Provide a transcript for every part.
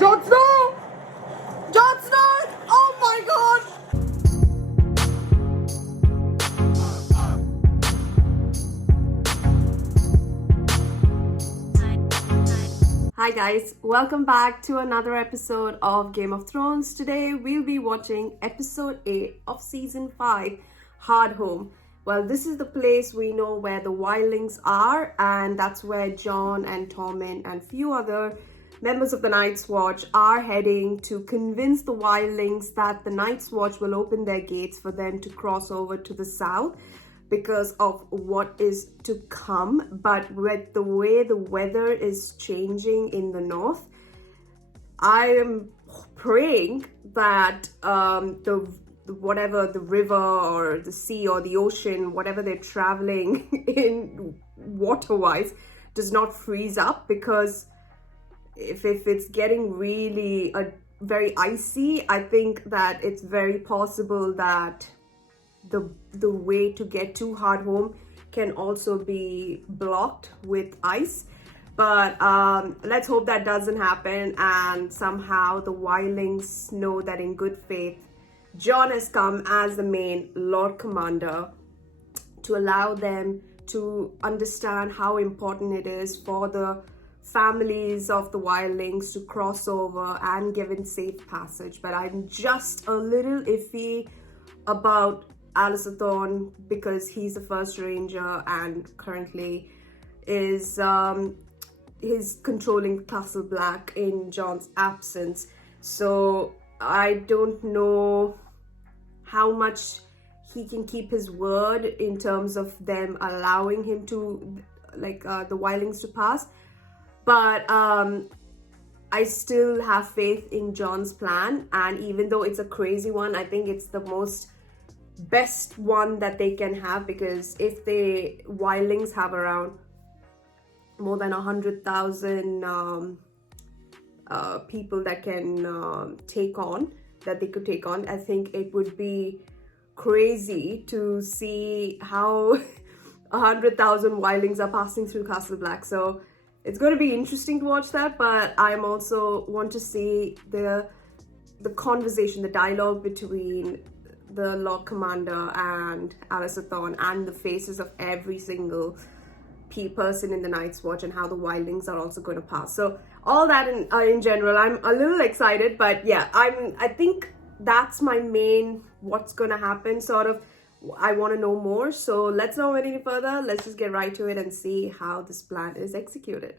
Jon Snow! Jon Snow! Oh my god! Hi guys, welcome back to another episode of Game of Thrones. Today we'll be watching episode 8 of season 5, Hardhome. Well, this is the place we know where the wildlings are, and that's where Jon and Tormund and few other members of the Night's Watch are heading to convince the wildlings that the Night's Watch will open their gates for them to cross over to the south because of what is to come. But with the way the weather is changing in the north, I am praying that whatever the river or the sea or the ocean, whatever they're traveling in water-wise, does not freeze up, because if it's getting really very icy, I think that it's very possible that the way to get to Hardhome can also be blocked with ice. But let's hope that doesn't happen, and somehow the wildlings know that in good faith Jon has come as the main Lord Commander to allow them to understand how important it is for the families of the wildlings to cross over and given safe passage. But I'm just a little iffy about Alistair Thorne, because he's the first ranger and currently is controlling Castle Black in Jon's absence. So I don't know how much he can keep his word in terms of them allowing him to, the wildlings to pass. But I still have faith in Jon's plan, and even though it's a crazy one, I think it's the best one that they can have, because if the wildlings have around more than 100,000 people that can they could take on, I think it would be crazy to see how 100,000 wildlings are passing through Castle Black. So it's going to be interesting to watch that, but I'm also want to see the conversation, the dialogue between the Lord Commander and Alistair Thorne, and the faces of every single person in the Night's Watch, and how the wildlings are also going to pass. So all that in general, I'm a little excited. But yeah, I think that's my main what's going to happen sort of. I want to know more. So let's not wait any further. Let's just get right to it and see how this plan is executed.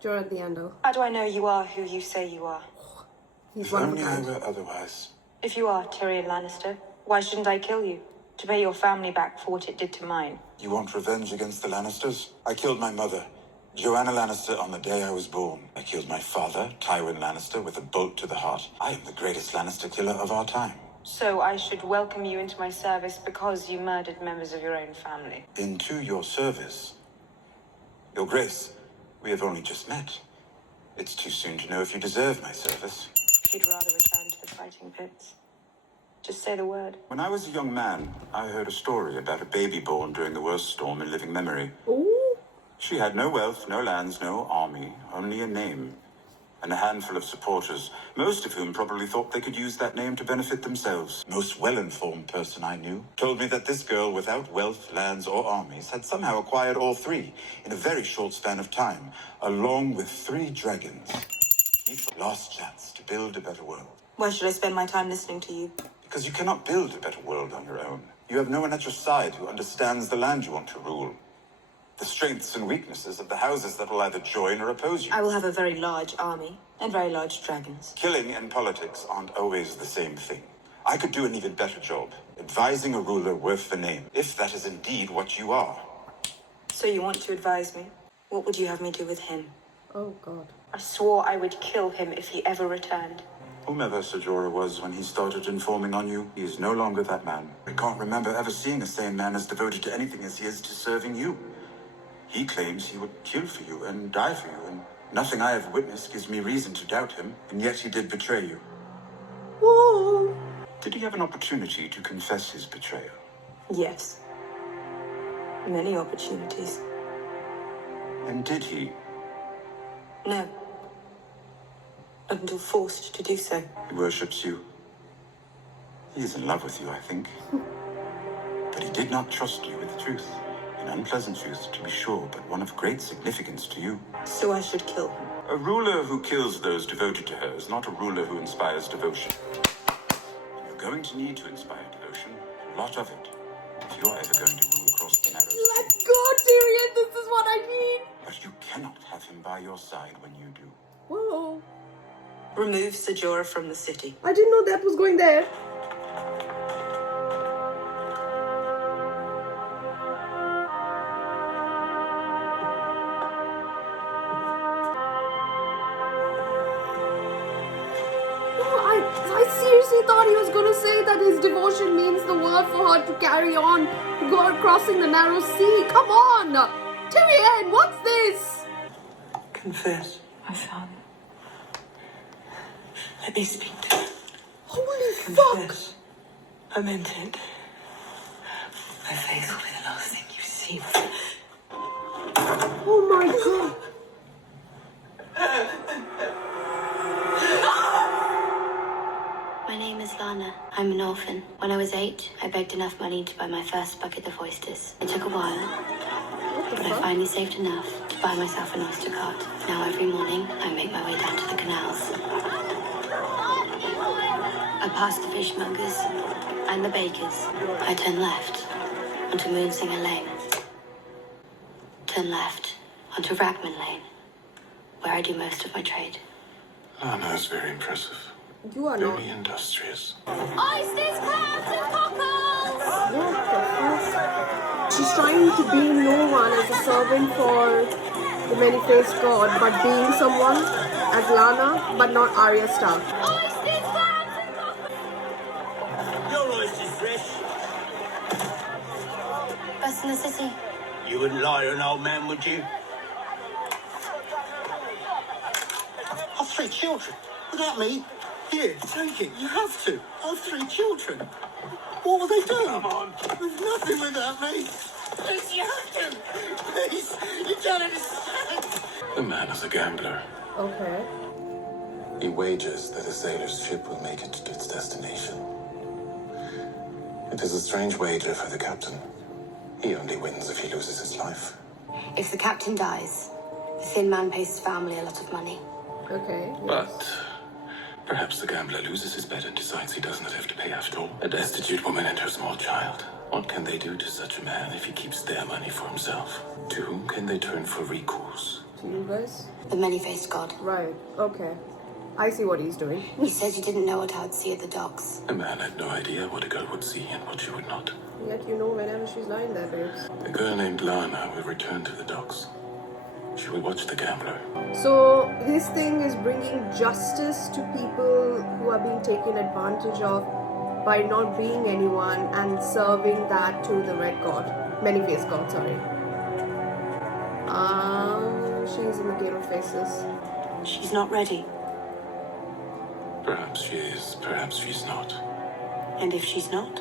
Jorah the Ando. How do I know you are who you say you are? He's if one of a only I kind. were otherwise. If you are Tyrion Lannister, why shouldn't I kill you? To pay your family back for what it did to mine. You want revenge against the Lannisters? I killed my mother, Joanna Lannister, on the day I was born. I killed my father, Tywin Lannister, with a bolt to the heart. I am the greatest Lannister killer of our time. So I should welcome you into my service because you murdered members of your own family. Into your service? Your Grace, we have only just met. It's too soon to know if you deserve my service. If you'd rather return to the fighting pits, just say the word. When I was a young man, I heard a story about a baby born during the worst storm in living memory. Ooh. She had no wealth, no lands, no army, only a name, and a handful of supporters, most of whom probably thought they could use that name to benefit themselves. Most well-informed person I knew told me that this girl, without wealth, lands, or armies, had somehow acquired all three in a very short span of time, along with 3 dragons. Each last chance to build a better world. Why should I spend my time listening to you? Because you cannot build a better world on your own. You have no one at your side who understands the land you want to rule. The strengths and weaknesses of the houses that will either join or oppose you. I will have a very large army and very large dragons. Killing and politics aren't always the same thing. I could do an even better job, advising a ruler worth the name, if that is indeed what you are. So you want to advise me? What would you have me do with him? Oh God. I swore I would kill him if he ever returned. Whomever Ser Jorah was when he started informing on you, he is no longer that man. I can't remember ever seeing a sane man as devoted to anything as he is to serving you. He claims he would kill for you and die for you, and nothing I have witnessed gives me reason to doubt him, and yet he did betray you. Ooh. Did he have an opportunity to confess his betrayal? Yes. Many opportunities. And did he? No. Not until forced to do so. He worships you. He is in love with you, I think. But he did not trust you with the truth. An unpleasant truth, to be sure, but one of great significance to you. So I should kill him. A ruler who kills those devoted to her is not a ruler who inspires devotion. You're going to need to inspire devotion, a lot of it, if you're ever going to rule across the narrow sea. Let's go, Tyrion! This is what I need! But you cannot have him by your side when you do. Whoa. Remove Ser Jorah from the city. I didn't know that was going there. I seriously thought he was going to say that his devotion means the world for her to carry on, to go crossing the narrow sea. Come on! Tyrion, what's this? Confess. My son. Let me speak to him. Holy fuck! Confess. I meant it. My face will be the last thing you see. Oh my god. My name is Lana. I'm an orphan. When I was 8, I begged enough money to buy my first bucket of oysters. It took a while, but I finally saved enough to buy myself an oyster cart. Now every morning, I make my way down to the canals. I pass the fishmongers and the bakers. I turn left onto Moonsinger Lane. Turn left onto Ragman Lane, where I do most of my trade. Lana is very impressive. You are not. Very industrious. Oysters, crabs, and cockles! What the fuck? She's trying to be no one as a servant for the many-faced god, but being someone as Lana, but not Arya Stark. Oysters, crabs, and cockles! Your oysters fresh. Best in the city. You wouldn't lie to an old man, would you? I've 3 children. Without me, here, take it. You have to. I've 3 children. What will they do? Come on. There's nothing without me. Please, you have to. Please, you don't understand. The man is a gambler. Okay. He wagers that a sailor's ship will make it to its destination. It is a strange wager for the captain. He only wins if he loses his life. If the captain dies, the thin man pays his family a lot of money. Okay. Yes. But perhaps the gambler loses his bet and decides he does not have to pay after all. A destitute woman and her small child. What can they do to such a man if he keeps their money for himself? To whom can they turn for recourse? To you guys? The many-faced god. Right. Okay. I see what he's doing. He said you didn't know what I would see at the docks. The man had no idea what a girl would see and what she would not. Yet you know whenever she's lying there, babes. A girl named Lana will return to the docks. She will watch the gambler. So his thing is bringing justice to people who are being taken advantage of by not being anyone and serving that to the Red God. Many-faced God, sorry. She's in the Gate of Faces. She's not ready. Perhaps she is, perhaps she's not. And if she's not?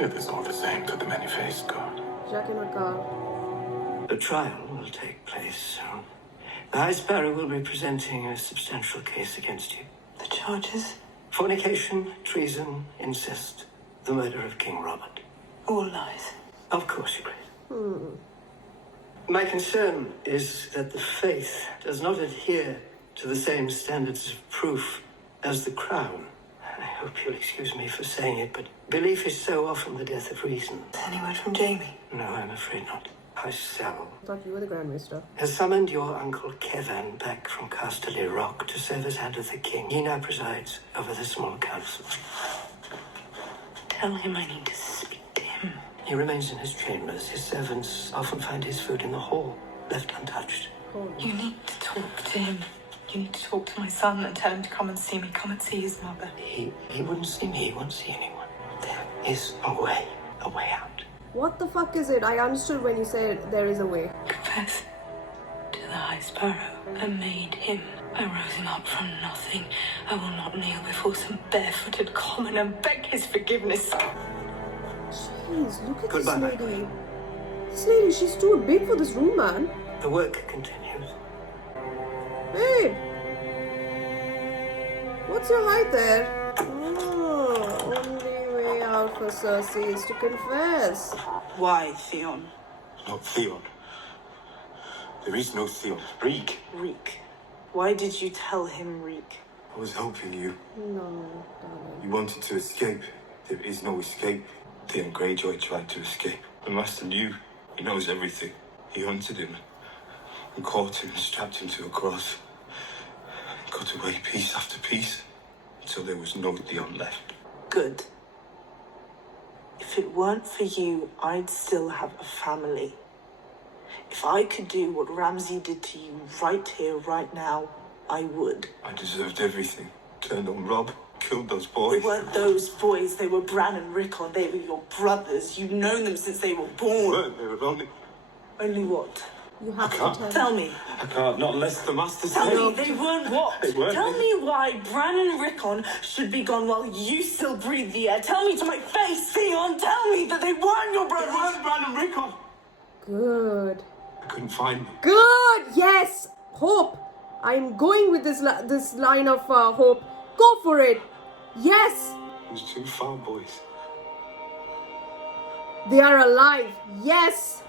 It is all the same to the many-faced god. Jack and Makar. The trial will take place soon. The High Sparrow will be presenting a substantial case against you. The charges? Fornication, treason, incest, the murder of King Robert. All lies. Of course, Your Grace. My concern is that the faith does not adhere to the same standards of proof as the Crown. I hope you'll excuse me for saying it, but belief is so often the death of reason. Any word from Jamie? No, I'm afraid not. Pycelle I thought you were the Grand Maester. has summoned your uncle Kevin back from Casterly Rock to serve as hand of the king. He now presides over the small council. Tell him I need to speak to him. He remains in his chambers. His servants often find his food in the hall, left untouched. You need to talk to him. You need to talk to my son and tell him to come and see me. Come and see his mother. He wouldn't see me. He won't see anyone. There is a way out. What the fuck is it? I understood when you said there is a way. Confess to the High Sparrow. I made him. I rose him up from nothing. I will not kneel before some barefooted common and beg his forgiveness. Jeez, look at Goodbye, this lady. This lady, she's too big for this room, man. The work continues. Babe, What's your height there? Oh, only way out for Cersei is to confess. Why, Theon? Not Theon. There is no Theon. Reek. Reek. Why did you tell him Reek? I was helping you. No, darling. You wanted to escape. There is no escape. Theon Greyjoy tried to escape. The Master knew. He knows everything. He hunted him and caught him and strapped him to a cross. Got away piece after piece until there was no Theon left. Good. If it weren't for you, I'd still have a family. If I could do what Ramsay did to you right here, right now, I would. I deserved everything. Turned on Rob, killed those They boys. weren't those boys, they were Bran and Rickon. They were your brothers. You've known them since they were born. They were only... Only what? You have can't. to tell Tell me. I can't, not unless the Master Tell said. me, they weren't what? They weren't. Tell me why Bran and Rickon should be gone while you still breathe the air. Tell me to my face, Theon. Tell me that they weren't your They brothers. weren't Bran and Rickon. Good. I couldn't find them. Good. Yes. Hope. I'm going with this this line of hope. Go for it. Yes. Those two farm boys. They are alive. Yes.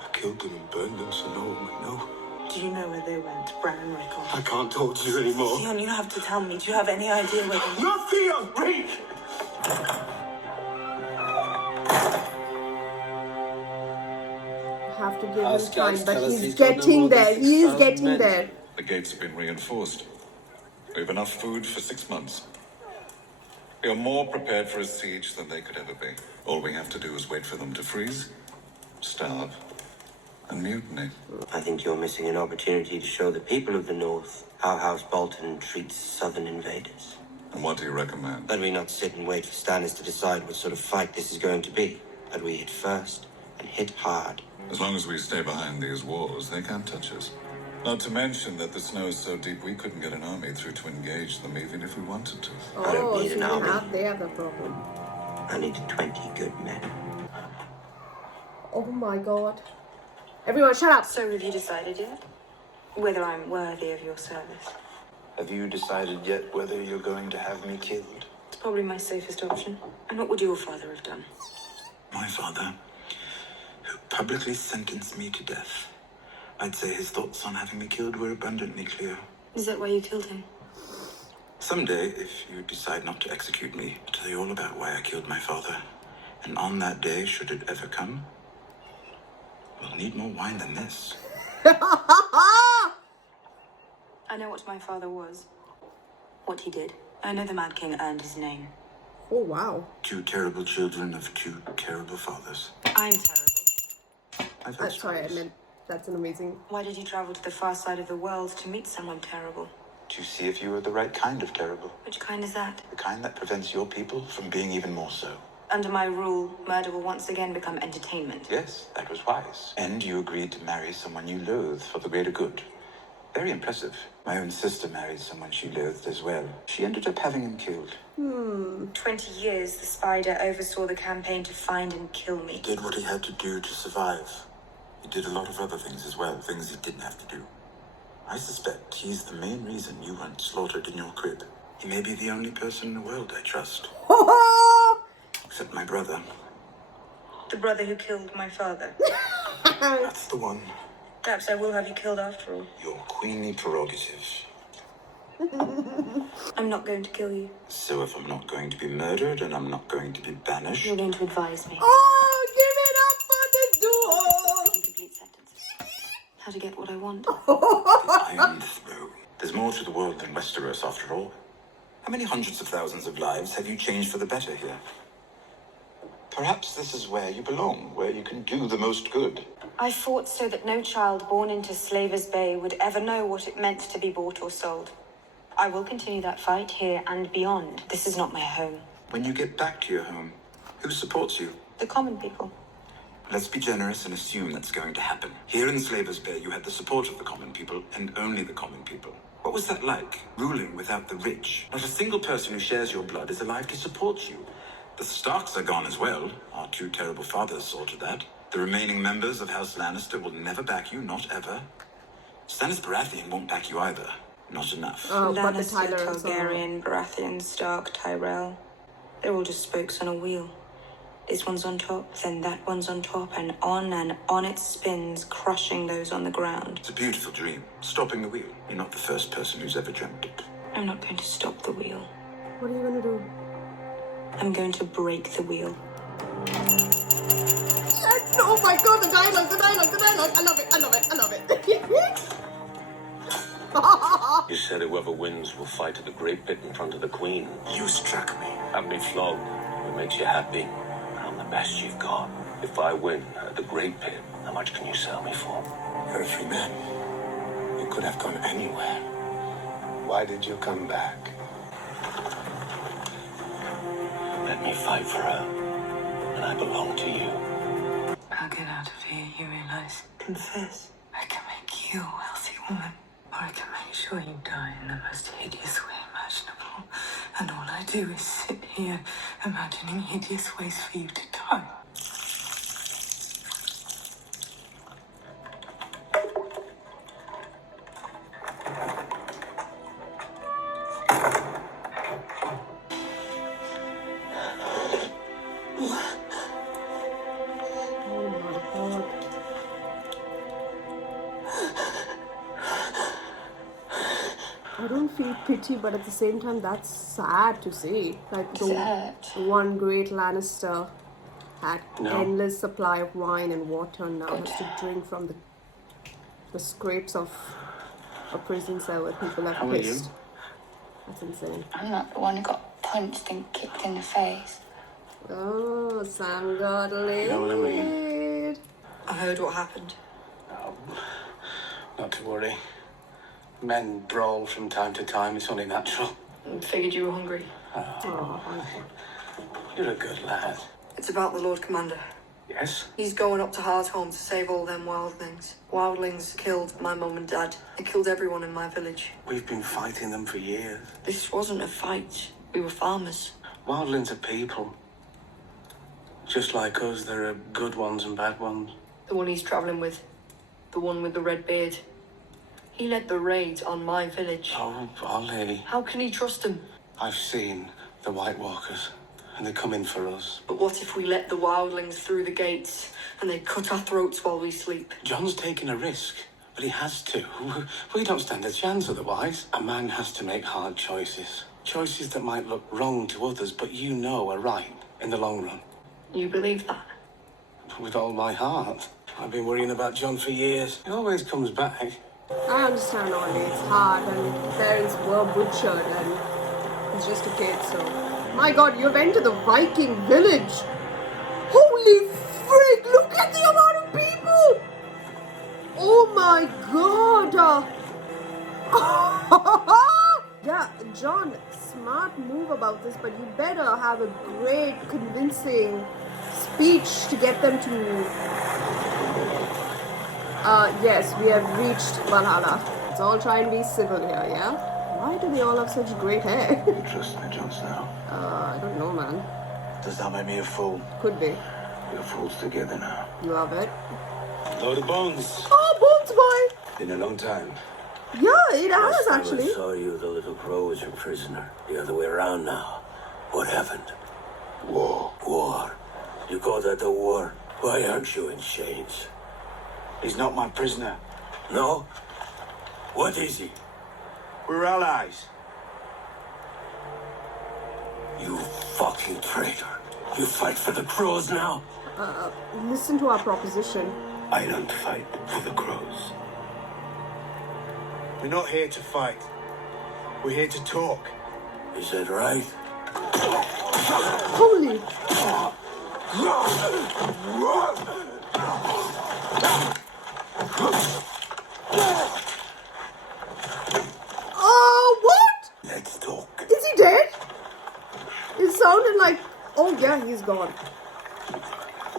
I killed them and burned them so no one would know. Do you know where they went, Bran and Rickon? I can't talk to you anymore. Theon, you have to tell me. Do you have any idea where they went? Not Theon! Reek! Have to give Our him time, scouts but tell us he's he's got no getting more than there. He is 6,000 getting men. there. The gates have been reinforced. We have enough food for 6 months. We are more prepared for a siege than they could ever be. All we have to do is wait for them to freeze, starve, and mutiny. I think you're missing an opportunity to show the people of the North how House Bolton treats southern invaders. And what do you recommend? That we not sit and wait for Stannis to decide what sort of fight this is going to be. That we hit first and hit hard. As long as we stay behind these walls, they can't touch us. Not to mention that the snow is so deep we couldn't get an army through to engage them even if we wanted to. I don't Oh, need so an army. they have the problem. I need 20 good men. Oh my god. Everyone, shut up. So have you decided yet? Whether I'm worthy of your service? Have you decided yet whether you're going to have me killed? It's probably my safest option. And what would your father have done? My father, who publicly sentenced me to death. I'd say his thoughts on having me killed were abundantly clear. Is that why you killed him? Someday, if you decide not to execute me, I'll tell you all about why I killed my father. And on that day, should it ever come, we'll need more wine than this. I know what my father was. What he did. I know the Mad King earned his name. Oh wow. 2 terrible children of 2 terrible fathers. I'm terrible. I've had Sorry, I struggles. meant that's an amazing. Why did you travel to the far side of the world to meet someone terrible? To see if you were the right kind of terrible. Which kind is that? The kind that prevents your people from being even more so. Under my rule, murder will once again become entertainment. Yes, that was wise. And you agreed to marry someone you loathe for the greater good. Very impressive. My own sister married someone she loathed as well. She ended up having him killed. 20 years, the Spider oversaw the campaign to find and kill me. He did what he had to do to survive. He did a lot of other things as well, things he didn't have to do. I suspect he's the main reason you weren't slaughtered in your crib. He may be the only person in the world I trust. Except my brother. The brother who killed my father. That's the one. Perhaps I will have you killed after all. Your queenly prerogative. I'm not going to kill you. So if I'm not going to be murdered and I'm not going to be banished, You're going to advise me. Oh, give it up for the duo. Incomplete sentence. How to get what I want. I am the throne. There's more to the world than Westeros, after all. How many hundreds of thousands of lives have you changed for the better here? Perhaps this is where you belong, where you can do the most good. I fought so that no child born into Slaver's Bay would ever know what it meant to be bought or sold. I will continue that fight here and beyond. This is not my home. When you get back to your home, who supports you? The common people. Let's be generous and assume that's going to happen. Here in Slaver's Bay, you had the support of the common people, and only the common people. What was that like, ruling without the rich? Not a single person who shares your blood is alive to support you. The Starks are gone as well. Our 2 terrible fathers saw to that. The remaining members of House Lannister will never back you, not ever. Stannis Baratheon won't back you either. not enough. But the Lannister, Tyler and Targaryen, Baratheon, Stark, Tyrell. They're all just spokes on a wheel. This one's on top, then that one's on top, and on it spins, crushing those on the ground. It's a beautiful dream. Stopping the wheel. You're not the first person who's ever dreamt it. I'm not going to stop the wheel. What are you gonna do? I'm going to break the wheel. Oh my god, the dialogue. I love it. You said whoever wins will fight at the Great Pit in front of the Queen. You struck me. Have me flogged. It makes you happy. I'm the best you've got. If I win at the Great Pit, how much can you sell me for? You're a free man. You could have gone anywhere. Why did you come back? Let me fight for her, and I belong to you. I'll get out of here, you realize. Confess. I can make you a wealthy woman, or I can make sure you die in the most hideous way imaginable. And all I do is sit here imagining hideous ways for you to die. I don't feel pity, but at the same time, that's sad to see. Like the one great Lannister had endless supply of wine and water, and now has to drink from the scrapes of a prison cell where people have pissed. That's insane. I'm not the one who got punched and kicked in the face. Oh, Sam got laid. You know what I mean? I heard what happened. Not to worry. Men brawl from time to time. It's only natural. Figured you were hungry. You're a good lad. It's about the Lord Commander. Yes? He's going up to Hardhome to save all them wildlings. Wildlings killed my mum and dad. They killed everyone in my village. We've been fighting them for years. This wasn't a fight. We were farmers. Wildlings are people. Just like us, there are good ones and bad ones. The one he's travelling with. The one with the red beard. He led the raids on my village. Oh, Ollie. How can he trust him? I've seen the White Walkers, and they come in for us. But what if we let the wildlings through the gates and they cut our throats while we sleep? John's taking a risk, but he has to. We don't stand a chance otherwise. A man has to make hard choices. Choices that might look wrong to others, but you know are right in the long run. You believe that? With all my heart. I've been worrying about John for years. He always comes back. I understand, Ollie. It's hard, and parents were butchered, and he's just a kid, so... My god, you went to the Viking village! Holy frig! Look at the amount of people! Oh my god! Yeah, John, smart move about this, but you better have a great, convincing speech to get them to... yes, we have reached Valhalla. Let's all try and be civil here, yeah? Why do they all have such great hair? You trust me, Jon Snow? I don't know, man. Does that make me a fool? Could be. We're fools together now. Love it. Load of bones. Oh, Bones Boy! Been a long time. Yeah, it has, actually. I saw you, the little crow, was your prisoner. The other way around now. What happened? War. War. You call that a war? Why aren't you in chains? He's not my prisoner. No? What is he? We're allies. You fucking traitor. You fight for the crows now? Listen to our proposition. I don't fight for the crows. We're not here to fight. We're here to talk. Is that right? Holy! Oh, what? Let's talk. Is he dead? It sounded like... Oh, yeah, he's gone.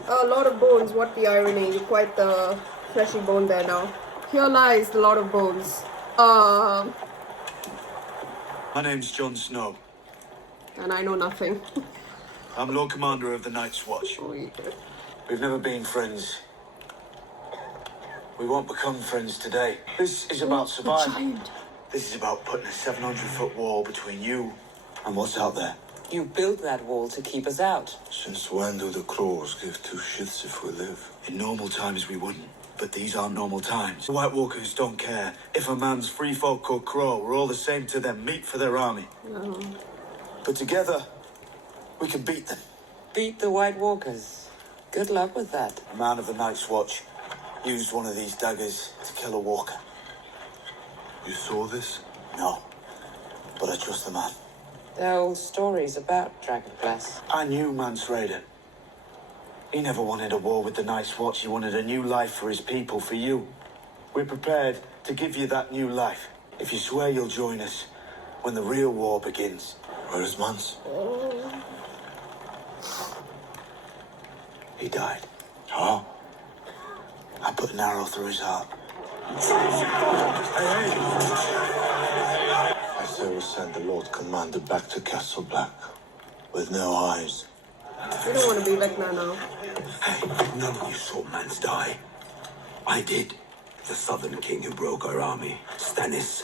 A lot of bones, what the irony. You're quite the fleshy bone there now. Here lies the lot of bones. My name's Jon Snow. And I know nothing. I'm Lord Commander of the Night's Watch. Oh, yeah. We've never been friends. We won't become friends today. This is about survival. Giant. This is about putting a 700-foot wall between you and what's out there. You built that wall to keep us out. Since when do the claws give two shits if we live? In normal times we wouldn't, but these aren't normal times. The White Walkers don't care. If a man's free folk or crow, we're all the same to them, meat for their army. No. But together, we can beat them. Beat the White Walkers. Good luck with that. A man of the Night's Watch used one of these daggers to kill a walker. You saw this? No, but I trust the man. There are old stories about Dragonglass. I knew Mance Rayder. He never wanted a war with the Night's Watch. He wanted a new life for his people, for you. We're prepared to give you that new life, if you swear you'll join us when the real war begins. Where is Mance? He died. Oh? I put an arrow through his heart. I say we send the Lord Commander back to Castle Black with no eyes. We don't want to be like now. Hey, none of you saw Mance die. I did. The Southern King who broke our army, Stannis,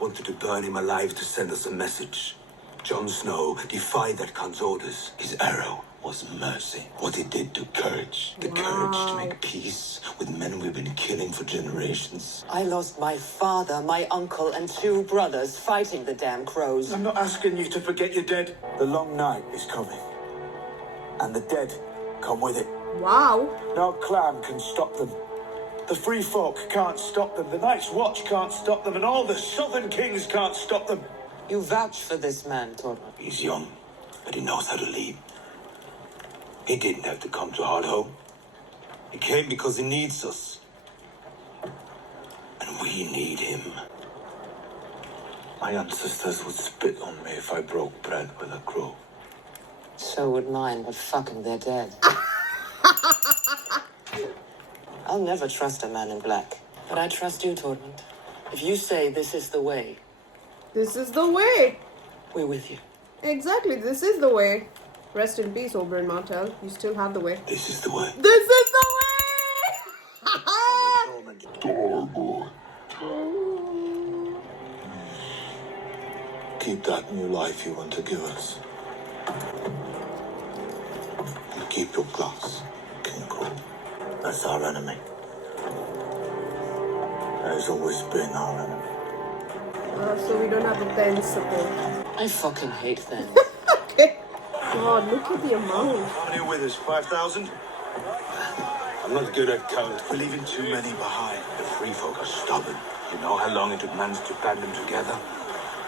wanted to burn him alive to send us a message. Jon Snow defied that Khan's orders. His arrow was mercy. What it did to courage. The courage to make peace with men we've been killing for generations. I lost my father, my uncle, and 2 brothers fighting the damn crows. I'm not asking you to forget your dead. The long night is coming. And the dead come with it. Wow. No clan can stop them. The free folk can't stop them. The Night's Watch can't stop them. And all the Southern Kings can't stop them. You vouch for this man, Tormund. He's young, but he knows how to lead. He didn't have to come to Hardhome. He came because he needs us. And we need him. My ancestors would spit on me if I broke bread with a crow. So would mine, but fuck 'em, they're dead. I'll never trust a man in black. But I trust you, Tormund. If you say this is the way, This is the way. we're with you. Exactly, this is the way. Rest in peace, Oberyn Martell. You still have the way. This is the way. This is the way! Keep that new life you want to give us. And keep your glass, King Crow. That's our enemy. That has always been our enemy. So we don't have the Thames support. I fucking hate them. Okay. God, look at the amount. How many are with us? 5,000? I'm not good at count. We're leaving too many behind. The free folk are stubborn. You know how long it took Mance to band them together?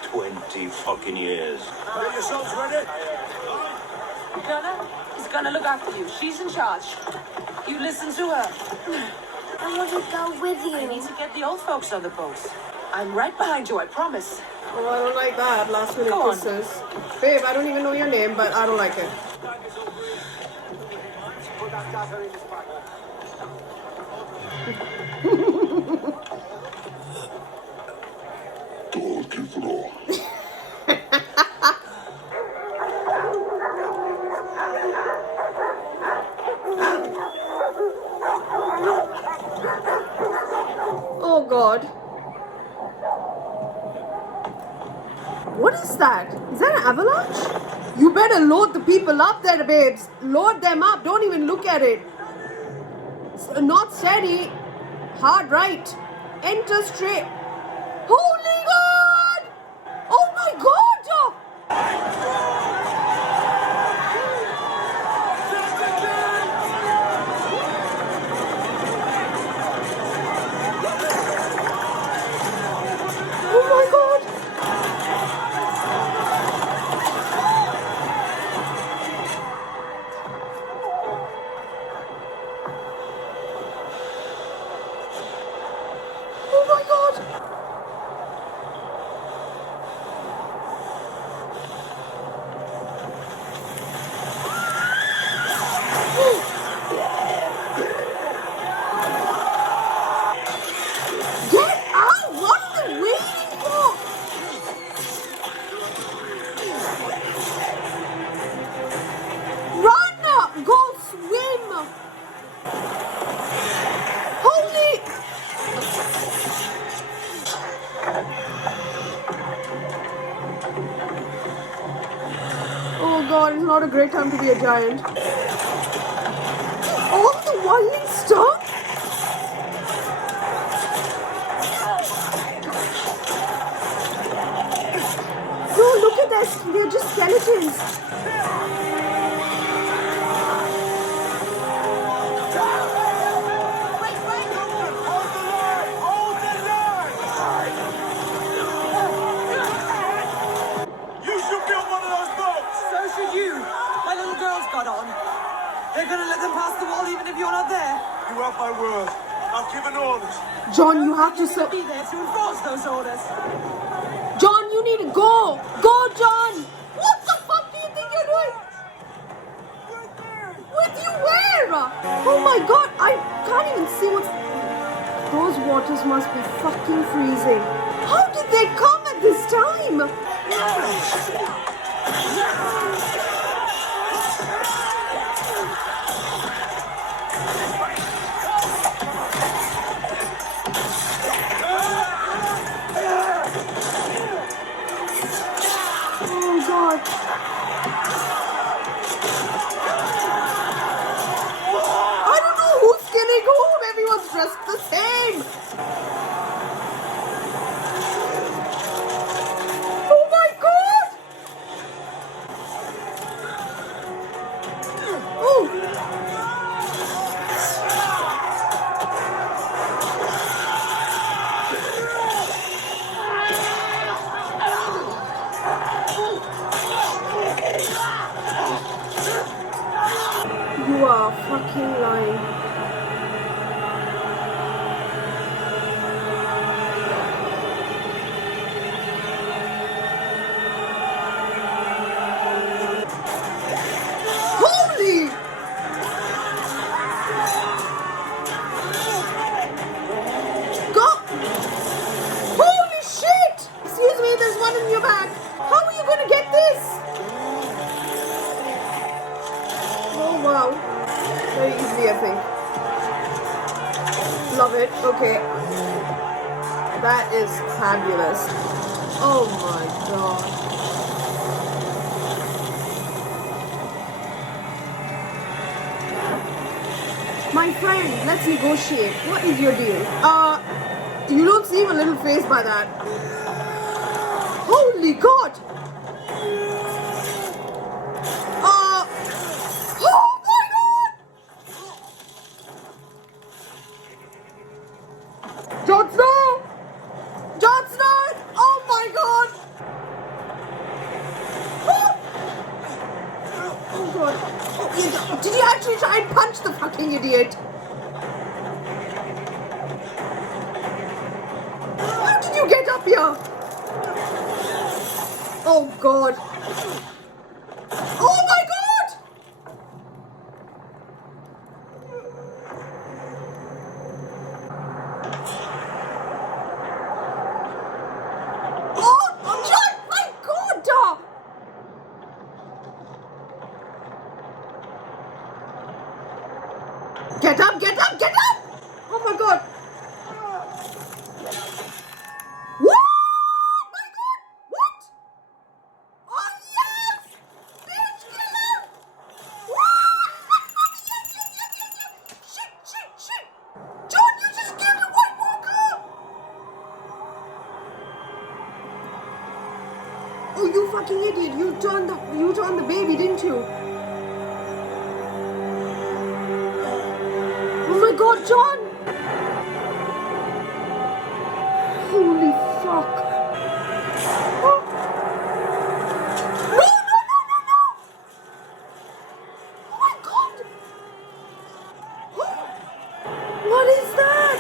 20 fucking years. Get yourselves ready. He's gonna look after you. She's in charge. You listen to her. I want to go with I need you. to get the old folks on the boat. I'm right behind you, I promise. Oh, I don't like that. Last minute Go on. kisses. Babe, I don't even know your name, but I don't like it. Oh God. What is that? Is that an avalanche? You better load the people up there, babes. Load them up. Don't even look at it. Not steady. Hard right. Enter straight. Holy God! Oh my God! Oh my God! Oh my God! god, it's not a great time to be a giant. All the violent stuff? No, look at this. They're just skeletons. You should build one of those boats! So should you. My little girl's got on. They're gonna let them pass the wall even if you're not there. You have my word. I've given orders. John, you have to You're gonna be there to enforce those orders. John, you need to go. Go, John. What the fuck do you think you're doing? With you where? Oh my god, I can't even see what's... Those waters must be fucking freezing. How did they come at this time? Oh god. I don't know who's getting home. Everyone's dressed the same. Oh my god. Oh. You are fucking lying. Holy! Go! Holy shit! Excuse me, there's one in your bag. How are you gonna get this? Oh wow. Very easily, I think. Love it. Okay. That is fabulous. Oh my god. My friend, let's negotiate. What is your deal? You don't seem a little phased by that. Holy god! Oh my god! Jon Snow! Jon Snow! Oh my god! Oh god. Oh, did you actually try and punch the fucking idiot? How did you get up here? Oh god. Oh my god! Oh, John, my god! Get up, get up, get up! Oh my god. What? My god! What? Oh yes! Bitch, kill him! Shit, shit, shit! John, you just killed a White Walker! Oh, you fucking idiot! You turned the baby, didn't you? Oh my god, John! Holy fuck! Oh. No, no, no, no, no! Oh my god! Oh. What is that?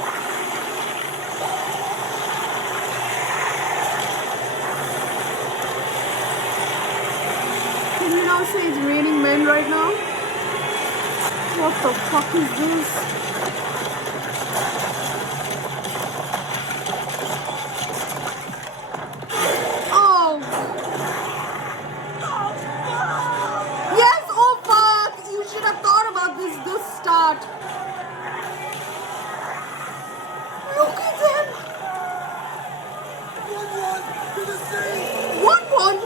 Can you now say it's raining men right now? What the fuck is this? Oh! Yes, oh fuck! You should have thought about this start. Look at them! 1-1 to the sea! 1-1?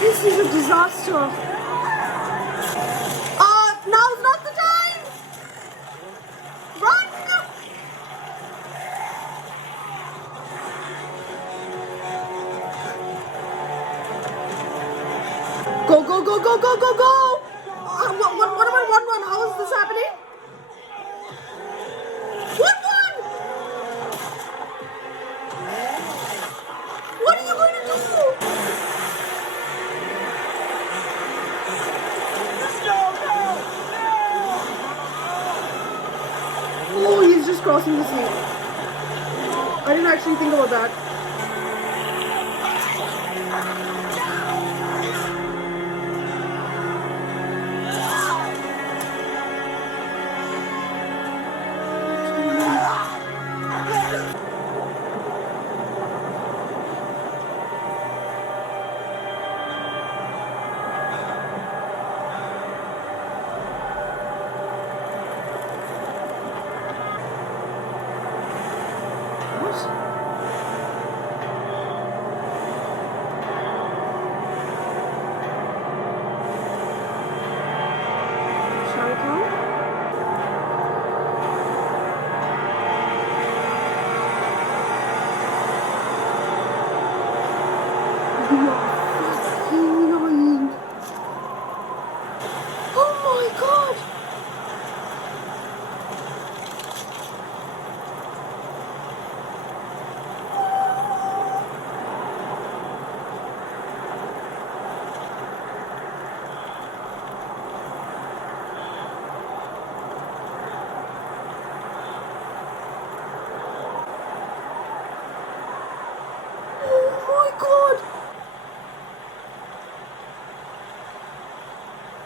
This is a disaster. Now's not the time. Run. Go, go, go, go, go, go, go. What about 1-1? How is this happening? 1-1. What are you going to do? Oh, he's just crossing the sea. I didn't actually think about that.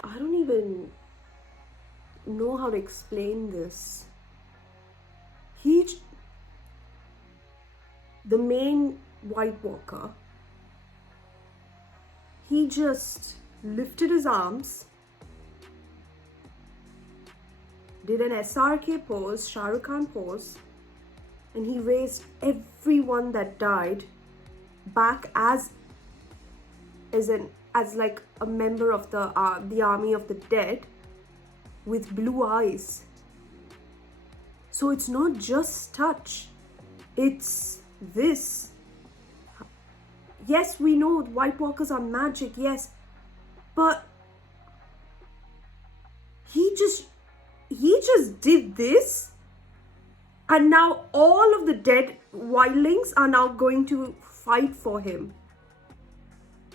I don't even know how to explain this. The main White Walker, he just lifted his arms, did an SRK pose, Shah Rukh Khan pose, and he raised everyone that died back as like a member of the army of the dead with blue eyes. So it's not just touch, it's this. Yes, we know White Walkers are magic, yes, but he just did this, and now all of the dead wildlings are now going to fight for him,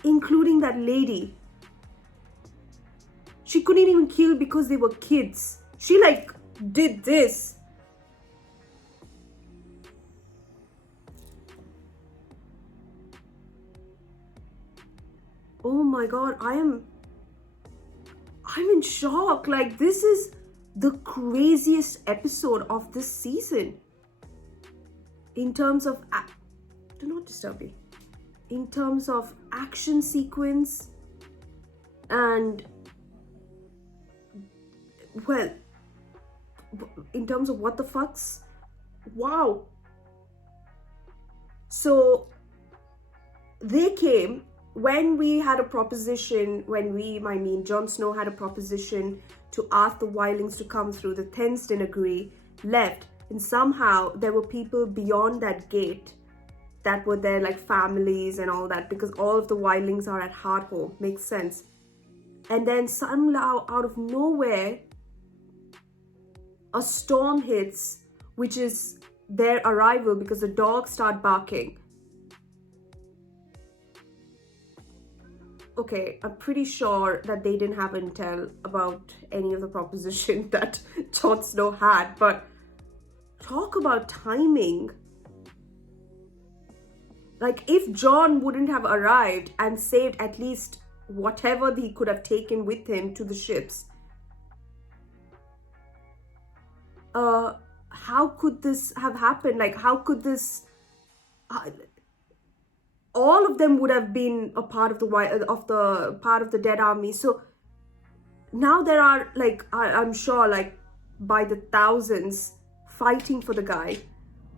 including that lady. She couldn't even kill because they were kids. She did this. Oh my god, I'm in shock. This is the craziest episode of this season. In terms of do not disturb me. In terms of action sequence and, well, in terms of what the fucks, wow. So they came when we had a proposition, Jon Snow had a proposition to ask the wildlings to come through. The Thanes didn't agree, left, and somehow there were people beyond that gate that were there, like families and all that, because all of the wildlings are at Hardhome. Makes sense. And then somehow, out of nowhere, a storm hits, which is their arrival, because the dogs start barking. Okay, I'm pretty sure that they didn't have intel about any of the proposition that Jon Snow had, but talk about timing. If Jon wouldn't have arrived and saved at least whatever he could have taken with him to the ships, how could this have happened? How could this... all of them would have been a part of the dead army. So now there are, I'm sure, by the thousands fighting for the guy.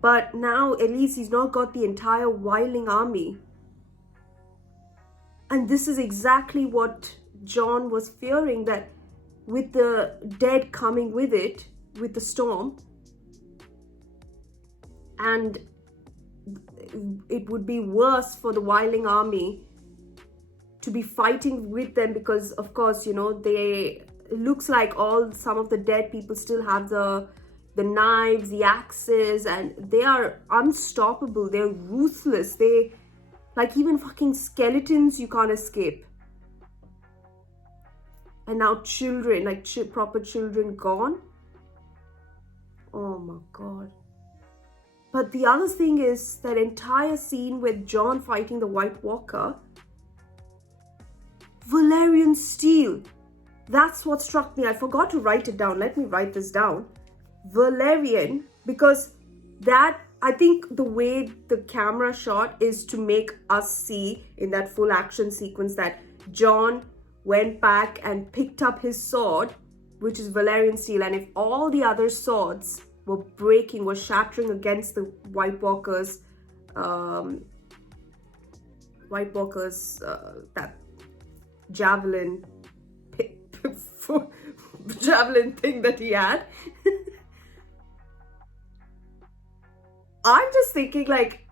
But now at least he's not got the entire wildling army. And this is exactly what Jon was fearing, that with the dead coming with it, with the storm, and it would be worse for the wildling army to be fighting with them, because of course, you know, it looks like some of the dead people still have the knives, the axes, and they are unstoppable. They're ruthless. They, like, even fucking skeletons you can't escape. And now children, like proper children, gone. Oh my god. But the other thing is that entire scene with Jon fighting the White Walker, Valyrian steel. That's what struck me. I forgot to write it down. Let me write this down. Valyrian, because that, I think the way the camera shot is to make us see in that full action sequence that Jon went back and picked up his sword, which is Valyrian steel, and if all the other swords were breaking, were shattering against the White Walkers, that javelin javelin thing that he had. I'm just thinking, like,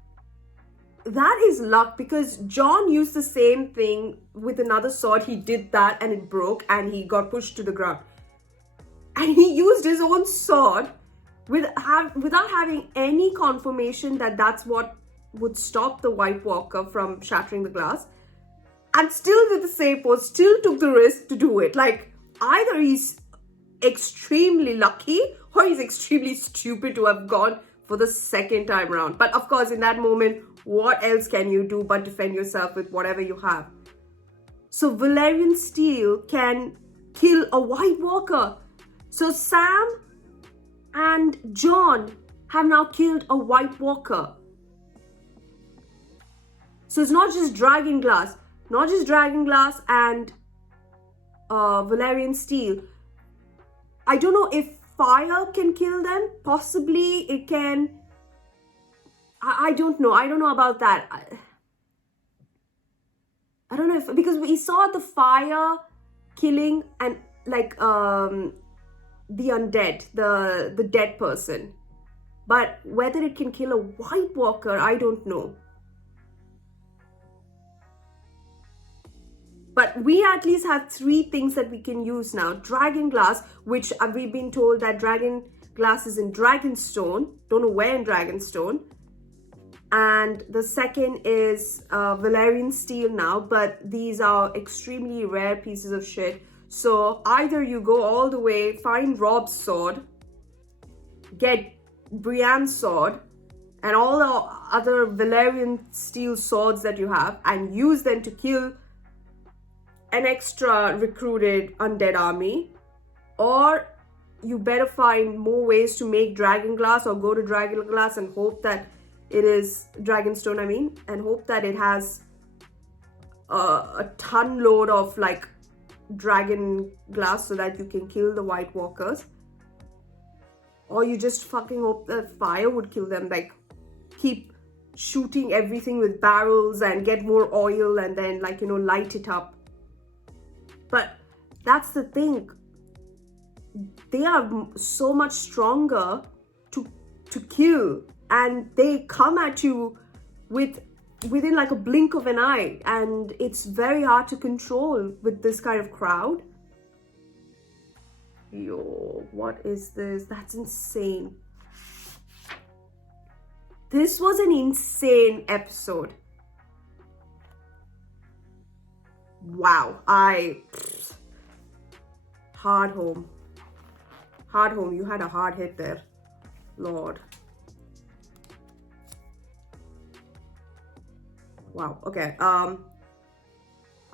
that is luck, because Jon used the same thing with another sword. He did that and it broke and he got pushed to the ground. And he used his own sword without having any confirmation that that's what would stop the White Walker from shattering the glass, and still did the same pose, still took the risk to do it. Like, either he's extremely lucky or he's extremely stupid to have gone for the second time around. But of course, in that moment, what else can you do but defend yourself with whatever you have? So Valyrian steel can kill a White Walker. So Sam and Jon have now killed a White Walker. So it's not just dragon glass and Valyrian steel. I don't know if fire can kill them. Possibly it can. I don't know. I don't know about that. I don't know if, because we saw the fire killing and like the undead, the dead person. But whether it can kill a White Walker, I don't know. But we at least have 3 things that we can use now. Dragon glass, which we've been told that dragon glass is in Dragonstone. Don't know where in Dragonstone. And the second is Valyrian steel now, but these are extremely rare pieces of shit. So either you go all the way, find Rob's sword, get Brienne's sword, and all the other Valyrian steel swords that you have, and use them to kill an extra recruited undead army, or you better find more ways to make dragon glass, or go to dragon glass and hope that it is Dragonstone, and hope that it has a ton load of like dragon glass so that you can kill the White Walkers. Or you just fucking hope that fire would kill them, like keep shooting everything with barrels and get more oil and then, like, you know, light it up. But that's the thing. They are so much stronger to kill, and they come at you within like a blink of an eye, and it's very hard to control with this kind of crowd. Yo, what is this? That's insane. This was an insane episode. Wow. Hardhome, you had a hard hit there. Lord. Wow, okay. I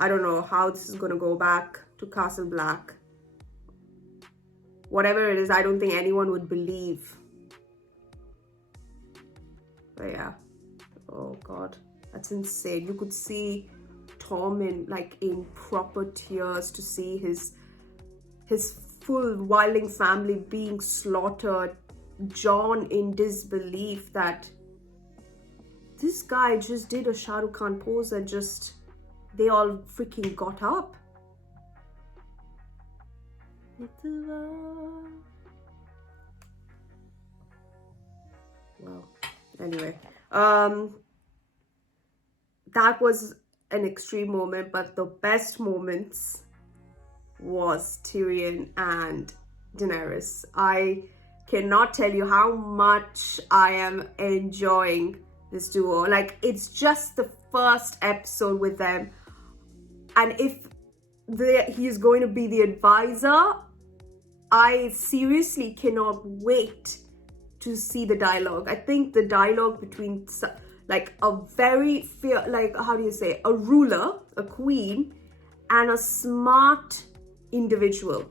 don't know how this is gonna go back to Castle Black. Whatever it is, I don't think anyone would believe. But yeah. Oh god, that's insane. You could see Tom in proper tears to see his full wildling family being slaughtered. Jon in disbelief that this guy just did a Shah Rukh Khan pose and just they all freaking got up. Well, anyway, that was an extreme moment, but the best moments was Tyrion and Daenerys. I cannot tell you how much I am enjoying this duo. Like, it's just the first episode with them, and if he is going to be the advisor, I seriously cannot wait to see the dialogue. I think the dialogue between like a very a ruler, a queen, and a smart individual,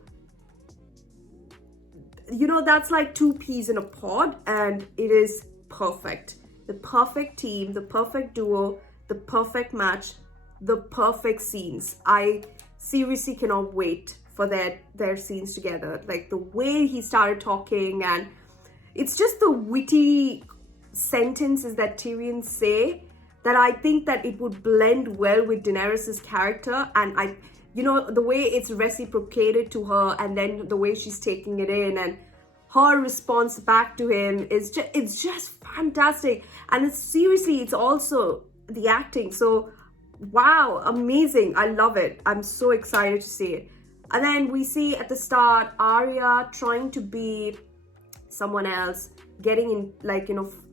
that's like two peas in a pod, and it is perfect. The perfect team, the perfect duo, the perfect match, the perfect scenes. I seriously cannot wait for their scenes together. Like the way he started talking, and it's just the witty sentences that Tyrion say that I think that it would blend well with Daenerys's character, and the way it's reciprocated to her, and then the way she's taking it in, and her response back to him is it's just fantastic. And it's also the acting. So wow, amazing. I love it. I'm so excited to see it. And then we see at the start Arya trying to be someone else, getting in,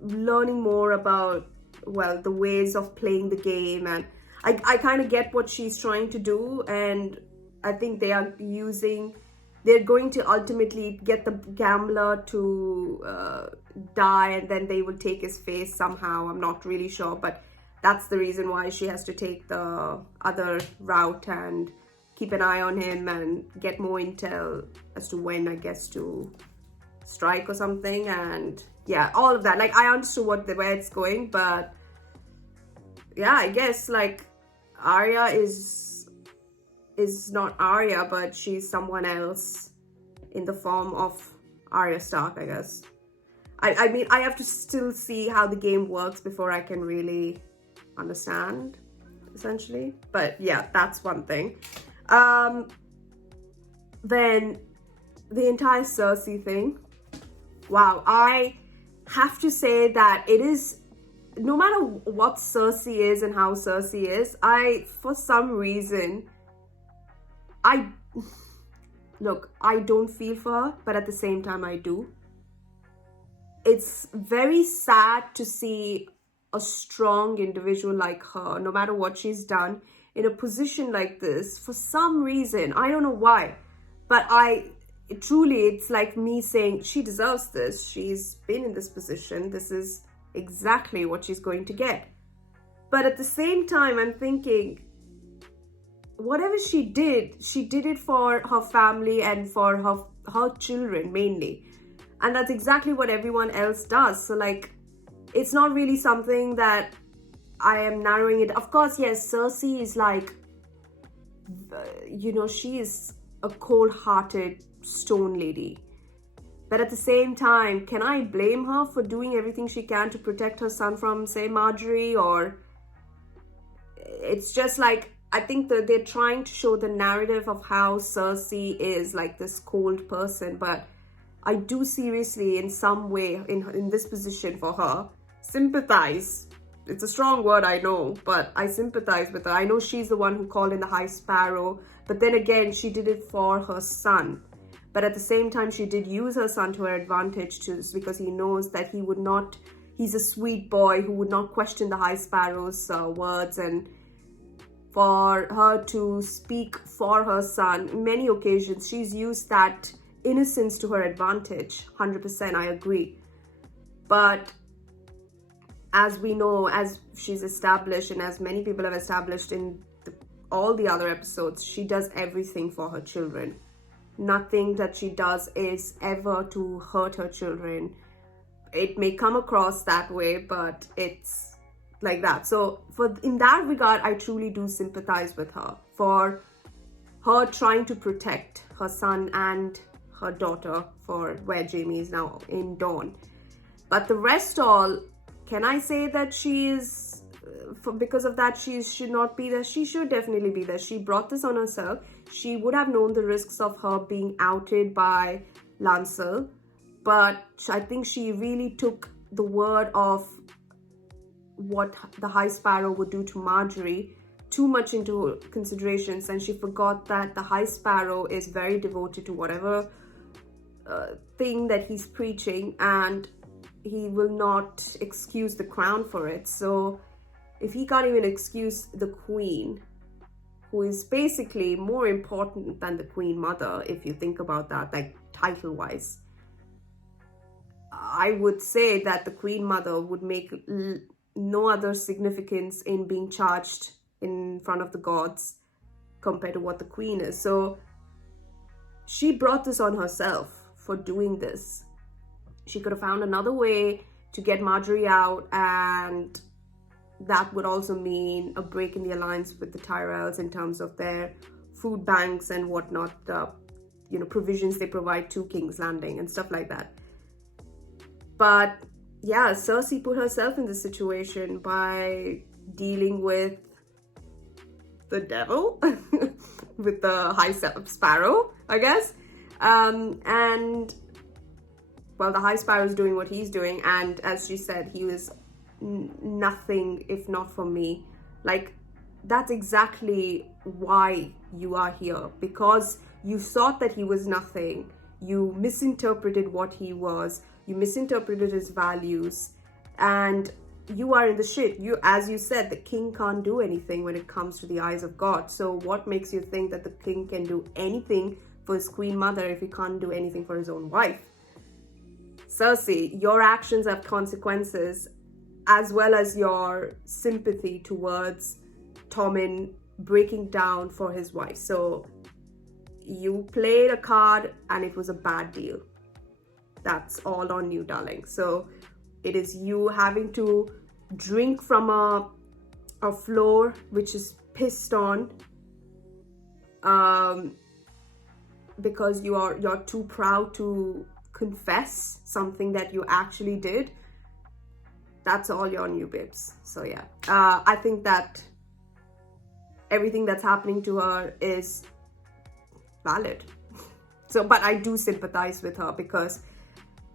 learning more about, the ways of playing the game. And I kind of get what she's trying to do, and I think they're going to ultimately get the gambler to die, and then they will take his face somehow. I'm not really sure, but that's the reason why she has to take the other route and keep an eye on him and get more intel as to when, I guess, to strike or something. And yeah, all of that. Like, I understood where it's going, but yeah, I guess like Arya is not Arya, but she's someone else in the form of Arya Stark, I guess. I mean, I have to still see how the game works before I can really understand, essentially. But yeah, that's one thing. Then the entire Cersei thing. Wow, I have to say that it is, no matter what Cersei is and how Cersei is, for some reason, I don't feel for her, but at the same time I do. It's very sad to see a strong individual like her, no matter what she's done, in a position like this. For some reason, I don't know why, but it's like me saying she deserves this. She's been in this position. This is exactly what she's going to get. But at the same time, I'm thinking, whatever she did it for her family and for her children mainly. And that's exactly what everyone else does. So like, it's not really something that I am narrowing it. Of course, yes, Cersei is like, she is a cold-hearted stone lady. But at the same time, can I blame her for doing everything she can to protect her son from, say, Marjorie? Or it's just like, I think that they're trying to show the narrative of how Cersei is like this cold person, but I do seriously, in some way, in this position for her, sympathize. It's a strong word, I know, but I sympathize with her. I know she's the one who called in the High Sparrow, but then again, she did it for her son. But at the same time, she did use her son to her advantage because he knows that he's a sweet boy who would not question the High Sparrow's words. And for her to speak for her son, many occasions, she's used that innocence to her advantage. 100%, I agree. But as we know, as she's established, and as many people have established in all the other episodes, she does everything for her children. Nothing that she does is ever to hurt her children. It may come across that way, but it's like that. So in that regard, I truly do sympathize with her for her trying to protect her son and her daughter for where Jaime is now in Dawn. But the rest all, can I say that she is because of that, she should not be there. She should definitely be there. She brought this on herself. She would have known the risks of her being outed by Lancel, but I think she really took the word of what the High Sparrow would do to Marjorie too much into considerations, and she forgot that the High Sparrow is very devoted to whatever thing that he's preaching, and he will not excuse the crown for it. So if he can't even excuse the Queen, who is basically more important than the Queen Mother, if you think about that, like title-wise, I would say that the Queen Mother would make no other significance in being charged in front of the gods compared to what the Queen is. So she brought this on herself for doing this. She could have found another way to get Marjorie out, and that would also mean a break in the alliance with the Tyrells in terms of their food banks and whatnot, the provisions they provide to King's Landing and stuff like that. But yeah, Cersei put herself in this situation by dealing with the devil, with the High Sparrow, I guess. And well, the High Sparrow is doing what he's doing, and as she said, he was nothing if not for me. Like, that's exactly why you are here, because you thought that he was nothing. You misinterpreted what he was. You misinterpreted his values, and you are in the shit. As you said, the king can't do anything when it comes to the eyes of God. So what makes you think that the king can do anything for his Queen Mother if he can't do anything for his own wife? Cersei, your actions have consequences, as well as your sympathy towards Tommen breaking down for his wife. So you played a card and it was a bad deal. That's all on you, darling. So it is you having to drink from a floor which is pissed on, because you're too proud to confess something that you actually did. That's all on you, babes. So yeah, I think that everything that's happening to her is valid. So, but I do sympathize with her, because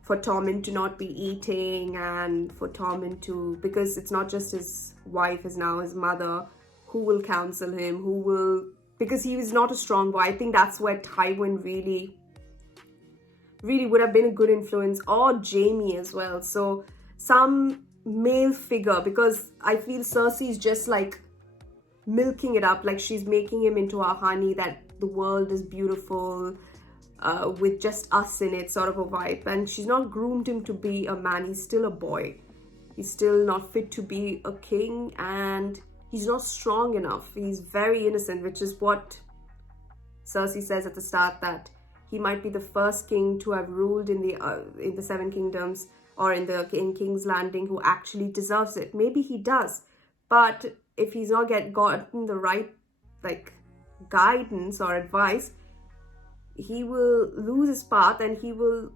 for Tommen to not be eating, and for Tommen to, because it's not just his wife, is now his mother, who will counsel him, because he was not a strong boy. I think that's where Tywin really would have been a good influence, or Jaime as well. So some male figure, because I feel Cersei is just like milking it up, like she's making him into a honey, that the world is beautiful, with just us in it, sort of a vibe. And she's not groomed him to be a man. He's still a boy. He's still not fit to be a king, and he's not strong enough. He's very innocent, which is what Cersei says at the start, that he might be the first king to have ruled in the Seven Kingdoms, or in King's Landing, who actually deserves it. Maybe he does, but if he's not gotten the right guidance or advice, he will lose his path, and he will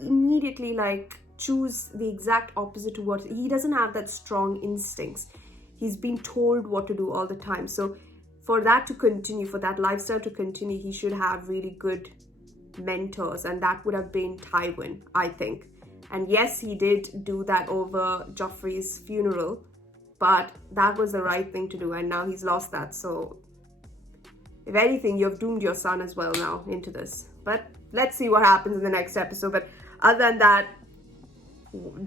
immediately choose the exact opposite to what he doesn't have. That strong instincts. He's been told what to do all the time. So for that to continue, for that lifestyle to continue, he should have really good mentors, and that would have been Tywin, I think. And yes, he did do that over Joffrey's funeral, but that was the right thing to do, and now he's lost that. So if anything, you've doomed your son as well now into this. But let's see what happens in the next episode. But other than that,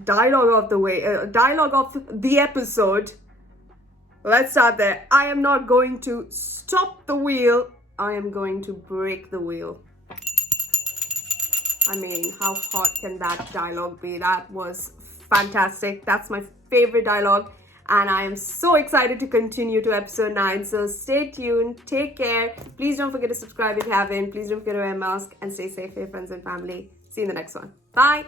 dialogue of the episode. Let's start there. I am not going to stop the wheel. I am going to break the wheel. I mean, how hot can that dialogue be? That was fantastic. That's my favorite dialogue. And I am so excited to continue to episode 9. So stay tuned. Take care. Please don't forget to subscribe if you haven't. Please don't forget to wear a mask. And stay safe for your friends and family. See you in the next one. Bye.